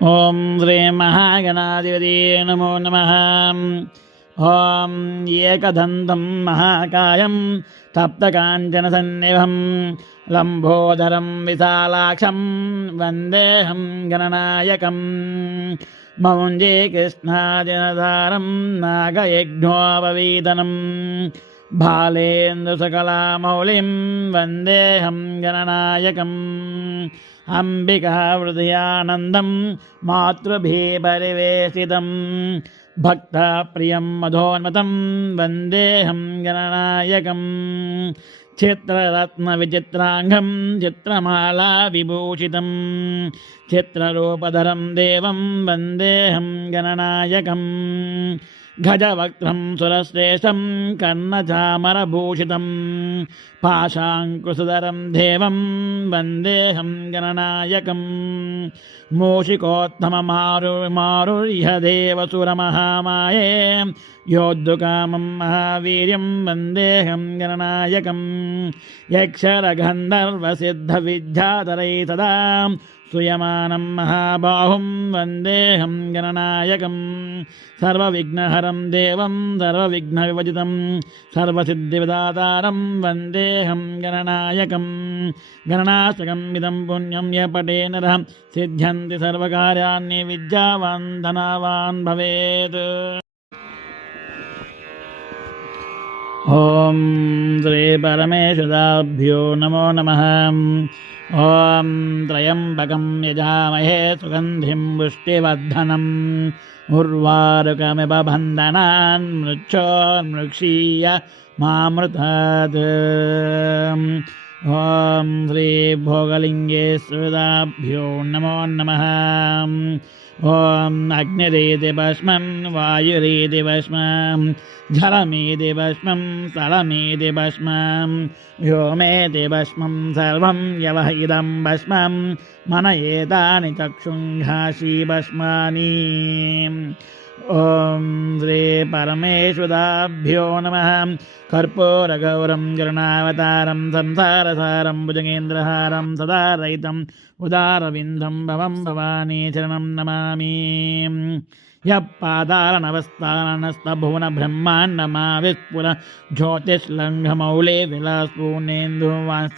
ओम श्री महागणाधिपते नमो नमः। ओम एकदन्तं महाकायं तप्तकाञ्चनसन्निभं लम्बोदरं विशालाक्षं वन्देऽहं गणनायकं मौञ्जे कृष्णादिनधारं नागयज्ञोपवीतनं भालेन्दुसकलामौलिं वन्देऽहं गणनायकम् अंबिका हृदयानन्दं मातृभिः परिवेशितं भक्तप्रियं मधोन्मतं वन्देऽहं गणनायकम् चित्ररत्नविचित्राङ्गं चित्रमाला विभूषितं चित्ररूपधरं देवं वन्देऽहं गणनायकम् गजवक्त्रं सुरश्रेष्ठं कर्णचामरभूषितं पाशाङ्कुशधरं देवं वन्देऽहं गणनायकम् मूषिकोत्तममारुह्य देवसुरमहामाये योद्धुकामं महावीर्यं वन्देऽहं गणनायकम् यक्षरगन्धर्वसिद्धविद्याधरै सदा सुयमानं महाबाहुं वन्देऽहं गणनायकम् सर्वविघ्नहरं देवं सर्वविघ्नविवर्जितं सर्वसिद्धिविदातारं वन्देऽहं गणनायकम् गणनाशकम् इदं पुण्यं य पठे नरः सिद्ध्यन्ति सर्वकार्याणि विद्यावान् धनवान् भवेत्। ओम श्री परमेश्वराभ्यो नमो नमः। ओम त्र्यंबकं यजामहे सुगन्धिं पुष्टिवर्धनम् उर्वारुकमिव बन्धनान् मृक्षोर्मृक्षीय मामृतात्। ओम श्री भोगलिङ्गेश्वराभ्यो नमो नमः। ओम अग्निरेति भस्मं वायुरेति भस्मं जलमेति भस्मं स्थलमेति भस्मं व्योमेति भस्मं सर्वं यवः इदं भस्मं मन एतानि चक्षुंघासि भस्मानि। ओम श्री परमेश्वराभ्यो नमः। कर्पूरगौरं गरुणावतारं संसारसारं भुजगेन्द्रहारं सदा रहितं उदारविन्दं भवं भवानी चरणं नमामि। यः पातालनवस्थानस्तभुवनब्रह्माण्डमाविस्फुर ज्योतिष्लङ्घमौले विलासपूर्णेन्दुवांस्ते